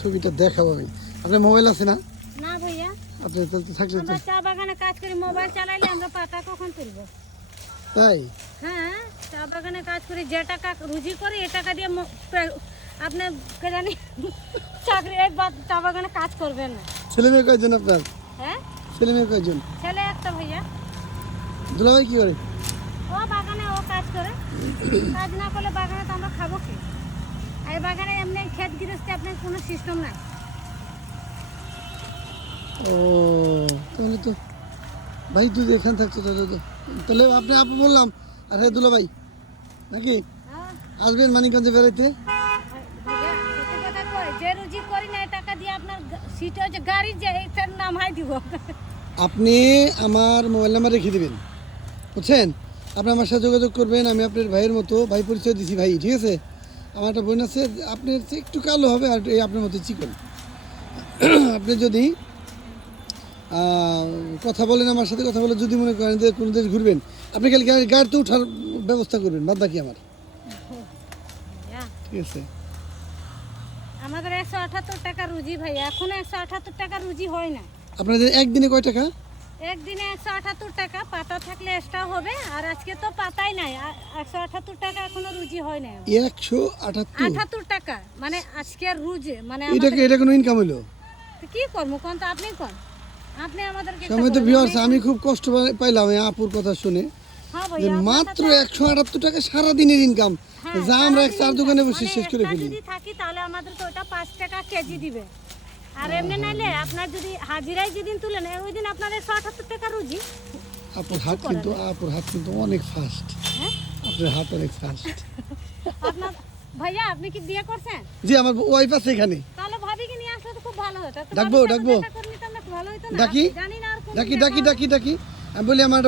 ছবিটা দেখাবো আমি। আপনার মোবাইল আছে না? না ভাইয়া, আপনি তো থাকলে তো। আমরা চা বাগানে কাজ করি, মোবাইল চালাইলে আমরা পাতা কখন তুলবো? তাই? হ্যাঁ, চা বাগানে কাজ করি, যে টাকা রুজি করি এ টাকা দিয়ে আপনি কে জানি চাকরি চা বাগানে কাজ করবেন না। ছেলে মেয়ে কয়জন আপনার? হ্যাঁ, ছেলে মেয়ে কয়জন? ছেলে একটা ভাইয়া। দুলাভাই কি করে? ও বাগানে ও কাজ করে, কাজ না করলে বাগানে তো আমরা খাবো কি? আর এই বাগানে এমনি ক্ষেত গৃহস্থী আপনার কোনো সিস্টেম নাই। ও তাহলে তো ভাই যদি এখানে থাকতো তাহলে আপনি আপু বললাম। আর হ্যাঁ দুলাভাই নাকি হ্যাঁ, আসবেন মানিকগঞ্জে বেড়াইতে? ভাইয়া সত্যি কথা কই, যে রুজি করি না এই টাকা দিয়ে আপনার সিটে হচ্ছে গাড়ি যে এটার নামাই দিব। আপনি আমার মোবাইল নাম্বার রেখে দেবেন, বুঝছেন? আপনি আমার সাথে যোগাযোগ করবেন। আমি আপনার ভাইয়ের মতো ভাই পরিচয় দিছি ভাই, ঠিক আছে? আমার একটা বোন আছে, আপনার চেয়ে একটু কালো হবে আর এই আপনার মতো চিকন। আপনি যদি কথা বলেন আমার সাথে, কথা বলে যদি মনে করেন যে কোনো দেশ ঘুরবেন, আপনি খালি গাড়িতে ওঠার ব্যবস্থা করবেন, বাদ বাকি আমার, ভাইয়া, ঠিক আছে? আমাদের 178 টাকা রুজি ভাইয়া, এখনো 178 টাকা রুজি হয় না। আপনাদের একদিনে কয় টাকা? একদিনে 178 টাকা, পাতা থাকলে এক্সট্রা হবে, আর আজকে তো পাতাই নাই, 178 টাকা এখনো রুজি হয় না। 178? 78 টাকা মানে আজকের রুজি, মানে এটা কোনো ইনকাম হলো? তো কি করবো কোন, তো আপনি কোন, আপনি আমাদেরকে একটা সময় তো বলেন, ভিউয়ার্স আমি খুব কষ্ট পাইলাম এই আপুর কথা শুনে হ্যাঁ যে ভাইয়া, মাত্র 178 টাকা সারাদিনের ইনকাম, হ্যাঁ, যা আমরা এক সারাদিন চার দোকানে income, বসে মানে শেষ করে extra ফেলি। যদি থাকি তাহলে আমাদের তো ওটা 5 টাকা কেজি দিবে। আর এমনি নাইলে আপনার যদি হাজিরাই যেদিন তুলেন ওই দিন আপনার 178 টাকা রুজি। আপুর হাত কিন্তু অনেক ফাস্ট। হ্যাঁ, আপনার হাত অনেক ফাস্ট। আপনার ভাইয়া আপনি কি বিয়ে করছেন? জি আমার ওয়াইফ আছে এখানে। তাহলে ভাবিকে নিয়ে আসলে তো খুব ভালো হতো। তো ডাকবো? ভাবির সাথে দেখা করে নিতাম না, ভালো হতো না? ডাকি জানি না আর কোন ডাকি ডাকি ডাকি ডাকি আমি বলি আমার একটা